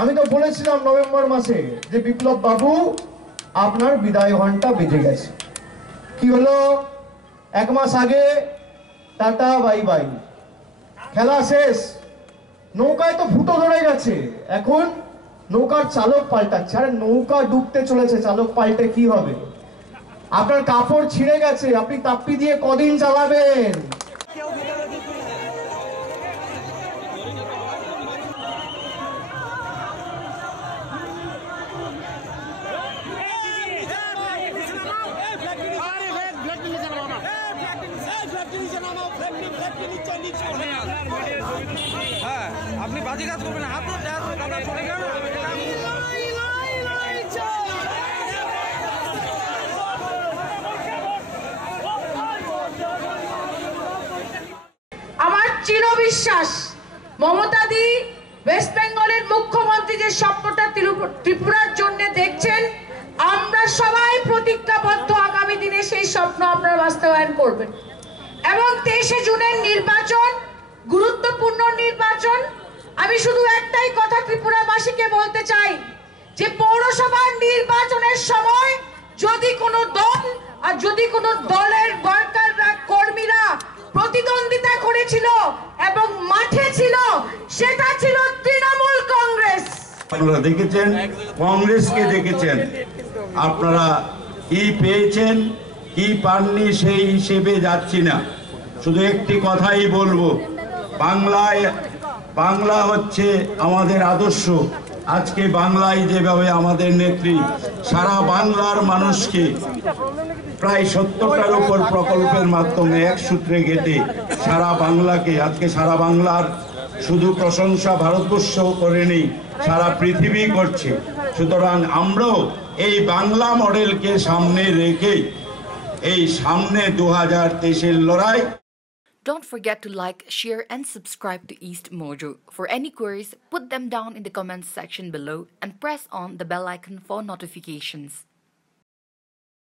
আমি তো বলেছিলাম নভেম্বর মাসে যে বিপ্লব বাবু আপনার বিদায় ঘন্টা বেজে গেছে। কি হলো? 1 মাস আগে টাটা বাই বাই, খেলা শেষ, নৌকায় তো ফুটো ধরে গেছে, এখন নৌকার চালক পাল্টাচ্ছে। আরে নৌকা ডুবতে চলেছে, চালক পাল্টে কি হবে? আপনার কাপড় ছিঁড়ে গেছে, আপনি তাপ্পি দিয়ে কদিন চালাবেন? হ্যাঁ, আপনি বাজি কাজ করবেন, হাত চলে গেল। আমার চির বিশ্বাস মমতা দি ওয়েস্ট বেঙ্গলের মুখ্যমন্ত্রী যে স্বপ্নটা ত্রিপুরার জন্য দেখছেন, আমরা সবাই প্রতিজ্ঞাবদ্ধ আগামী দিনে সেই স্বপ্ন আপনারা বাস্তবায়ন করবেন। এবং 23শে জুনের নির্বাচন গুরুত্বপূর্ণ নির্বাচন। আমি শুধু একটাই কথা ত্রিপুরাবাসীকে বলতে চাই যে পৌরসভার নির্বাচনের সময় যদি কোনো দল আর যদি কোনো দলের ওয়ার্কাররা, কর্মীরা প্রতিদ্বন্দ্বিতা করেছিল এবং মাঠে ছিল, সেটা ছিল তৃণমূল কংগ্রেস। আপনারা দেখেছেন, কংগ্রেসকে দেখেছেন, আপনারা কি পেয়েছেন কি পাননি সেই হিসেবে যাচ্ছি না। শুধু একটি কথাই বলবো, বাংলা হচ্ছে আমাদের আদর্শ। আজকে বাংলায় যেভাবে আমাদের নেত্রী সারা বাংলার মানুষকে প্রায় 70টার উপর প্রকল্পের মাধ্যমে এক সূত্রে গেঁথে সারা বাংলাকে, আজকে সারা বাংলার শুধু প্রশংসা ভারতবর্ষ করেনি, সারা পৃথিবী করছে। সুতরাং আমরাও এই বাংলা মডেলকে সামনে রেখে এই সামনে 2023-এর লড়াই। Don't forget to like, share and subscribe to East Mojo. For any queries, put them down in the comments section below and press on the bell icon for notifications.